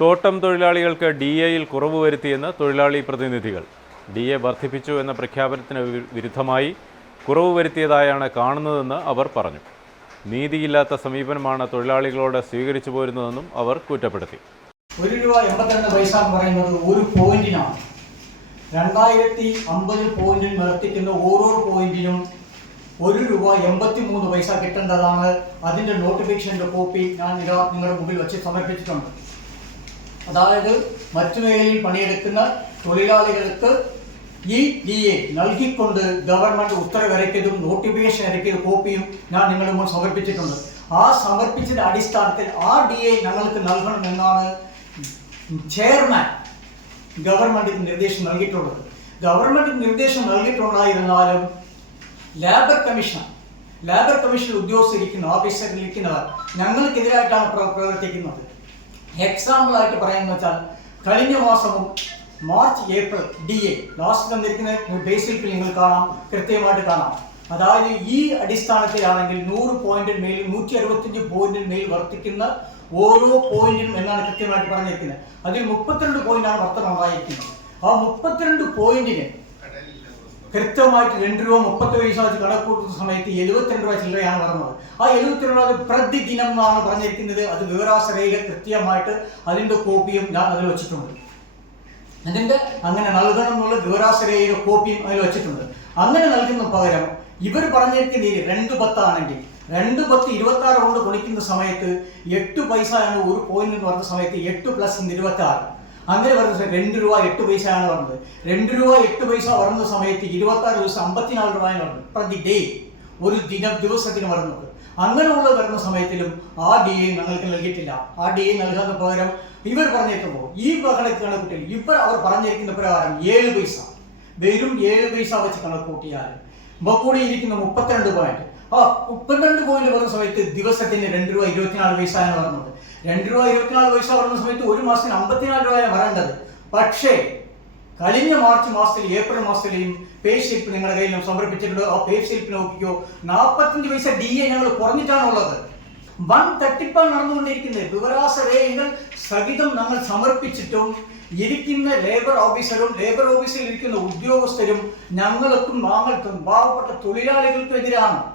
തോട്ടം തൊഴിലാളികൾക്ക് ഡി എയിൽ കുറവ് വരുത്തിയെന്ന് തൊഴിലാളി പ്രതിനിധികൾ. ഡി എ വർദ്ധിപ്പിച്ചു എന്ന പ്രഖ്യാപനത്തിന് വിരുദ്ധമായി കുറവ് വരുത്തിയതായാണ് കാണുന്നതെന്ന് അവർ പറഞ്ഞു. നീതിയില്ലാത്ത സമീപനമാണ് തൊഴിലാളികളോട് സ്വീകരിച്ചു പോരുന്നതെന്നും അവർ കുറ്റപ്പെടുത്തി. ഒരു രൂപ എൺപത്തിരണ്ട് പൈസ എന്ന് പറയുന്നത് ഒരു പോയിന്റിനാണ്. രണ്ടായിരത്തി അമ്പത് പോയിന്റിൽ നിർത്തിക്കുന്ന ഓരോ പോയിന്റിനും ഒരു രൂപ എൺപത്തി മൂന്ന് പൈസ കിട്ടേണ്ടതാണ്. അതിന്റെ നോട്ടിഫിക്കേഷന്റെ കോപ്പി ഞാൻ നിങ്ങളുടെ മുമ്പിൽ വെച്ച് സമർപ്പിച്ചിട്ടുണ്ട്. അതായത് മറ്റു മേഖലയിൽ പണിയെടുക്കുന്ന തൊഴിലാളികൾക്ക് ഈ ഡി എ നൽകിക്കൊണ്ട് ഗവൺമെന്റ് ഉത്തരവിറക്കിയതും നോട്ടിഫിക്കേഷൻ ഇറക്കിയത് കോപ്പിയും ഞാൻ നിങ്ങളുടെ സമർപ്പിച്ചിട്ടുണ്ട്. ആ സമർപ്പിച്ചതിന്റെ അടിസ്ഥാനത്തിൽ ആ ഡി എ ഞങ്ങൾക്ക് നൽകണമെന്നാണ് ചെയർമാൻ ഗവൺമെന്റിന് നിർദ്ദേശം നൽകിയിട്ടുള്ളത്. ഗവൺമെന്റ് നിർദ്ദേശം നൽകിയിട്ടുണ്ടായിരുന്നാലും ലേബർ കമ്മീഷൻ ലേബർ കമ്മീഷൻ ഉദ്യോഗസ്ഥരിക്കുന്ന ഓഫീസറിലിരിക്കുന്നവർ ഞങ്ങൾക്കെതിരായിട്ടാണ് പ്ര- പ്രവർത്തിക്കുന്നത്. എക്സാമ്പിൾ ആയിട്ട് പറയാന്ന് വെച്ചാൽ കഴിഞ്ഞ മാസവും March April D A last തന്നിരിക്കുന്ന ബേസിൽ നിങ്ങൾ കാണാം കൃത്യമായിട്ട് കാണാം. അതായത് ഈ അടിസ്ഥാനത്തിലാണെങ്കിൽ നൂറ് പോയിന്റിന് മേൽ നൂറ്റി അറുപത്തിയഞ്ച് പോയിന്റിന് മേൽ വർത്തിക്കുന്ന ഓരോ പോയിന്റിനും എന്നാണ് കൃത്യമായിട്ട് പറഞ്ഞിരിക്കുന്നത്. അതിൽ മുപ്പത്തിരണ്ട് പോയിന്റാണ് വർധന ഉണ്ടായിരിക്കുന്നത് ആ മുപ്പത്തിരണ്ട് പോയിന്റിന് കൃത്യമായിട്ട് രണ്ട് രൂപ മുപ്പത്തി പൈസ വെച്ച് കണക്ക് കൂട്ടുന്ന സമയത്ത് എഴുപത്തിരണ്ട് രൂപ ചില്ലറയാണ് പറഞ്ഞത് ആ എഴുപത്തിരണ്ട് രൂപ പ്രതിദിനം എന്നാണ് പറഞ്ഞിരിക്കുന്നത്. അത് വിവരാശ്രയിക കൃത്യമായിട്ട് അതിന്റെ കോപ്പിയും ഞാൻ അതിൽ വെച്ചിട്ടുണ്ട്. അതിന്റെ അങ്ങനെ നൽകണം എന്നുള്ള വിവരാശ്രയിക കോപ്പിയും അതിൽ വെച്ചിട്ടുണ്ട്. അങ്ങനെ നൽകുന്ന പകരം ഇവർ പറഞ്ഞിരിക്കുന്ന രണ്ട് പത്താണെങ്കിൽ രണ്ട് പത്ത് ഇരുപത്തി ആറ് കൊണ്ട് ഗുണിക്കുന്ന സമയത്ത് എട്ട് പൈസ ആണ് ഒരു പോയിന്റ് എന്ന് പറഞ്ഞ സമയത്ത് എട്ട് പ്ലസ് ഇരുപത്തി ആറ് അങ്ങനെ പറഞ്ഞ സമയത്ത് രണ്ട് രൂപ എട്ട് പൈസയാണ് പറഞ്ഞത്. രണ്ട് രൂപ എട്ട് പൈസ വരുന്ന സമയത്ത് ഇരുപത്തി ആറ് ദിവസം അമ്പത്തിനാല് രൂപയാണ് പറഞ്ഞത്. പ്രതി ഡേ ഒരു ദിനം ദിവസത്തിന് വരുന്നത്. അങ്ങനെയുള്ള വരുന്ന സമയത്തിലും ആ ഡി എ ഞങ്ങൾക്ക് നൽകിയിട്ടില്ല. ആ ഡി എ നൽകാത്ത പകരം ഇവർ പറഞ്ഞേക്കുമ്പോൾ ഈ കണക്ക് കണക്കൂട്ടിൽ ഇവർ അവർ പറഞ്ഞിരിക്കുന്ന പ്രകാരം ഏഴ് പൈസ. വെറും ഏഴ് പൈസ വെച്ച് കണക്ക് കൂട്ടിയാൽ കൂടി ഇരിക്കുന്ന മുപ്പത്തിരണ്ട് പോയിന്റ് മുപ്പത്തിരണ്ട് പോയിന്റ് പറഞ്ഞ സമയത്ത് ദിവസത്തിന് രണ്ട് രൂപ ഇരുപത്തിനാല് പൈസ എന്ന് പറഞ്ഞത് രണ്ട് രൂപ ഇരുപത്തിനാല് പൈസ പറഞ്ഞ സമയത്ത് ഒരു മാസത്തിന് അമ്പത്തിനാല് രൂപയാണ് വരേണ്ടത്. പക്ഷേ കഴിഞ്ഞ മാർച്ച് മാസത്തിൽ ഏപ്രിൽ മാസത്തിലെയും പേ സ്ലിപ്പ് നിങ്ങളുടെ കയ്യിൽ സമർപ്പിച്ചിട്ടുണ്ട്. ആ പേ സ്ലിപ്പ് നോക്കിക്കോ. നാൽപ്പത്തഞ്ച് പൈസ ഡി എ ഞങ്ങൾ കുറഞ്ഞിട്ടാണുള്ളത്. വൻ തട്ടിപ്പാണ് നടന്നുകൊണ്ടിരിക്കുന്നത്. വിവരാസ രേഖകൾ സഹിതം നമ്മൾ സമർപ്പിച്ചിട്ടും ഇരിക്കുന്ന ലേബർ ഓഫീസറും ലേബർ ഓഫീസിൽ ഇരിക്കുന്ന ഉദ്യോഗസ്ഥരും ഞങ്ങൾക്കും ഞങ്ങൾക്കും പാവപ്പെട്ട തൊഴിലാളികൾക്കും എതിരാണ്.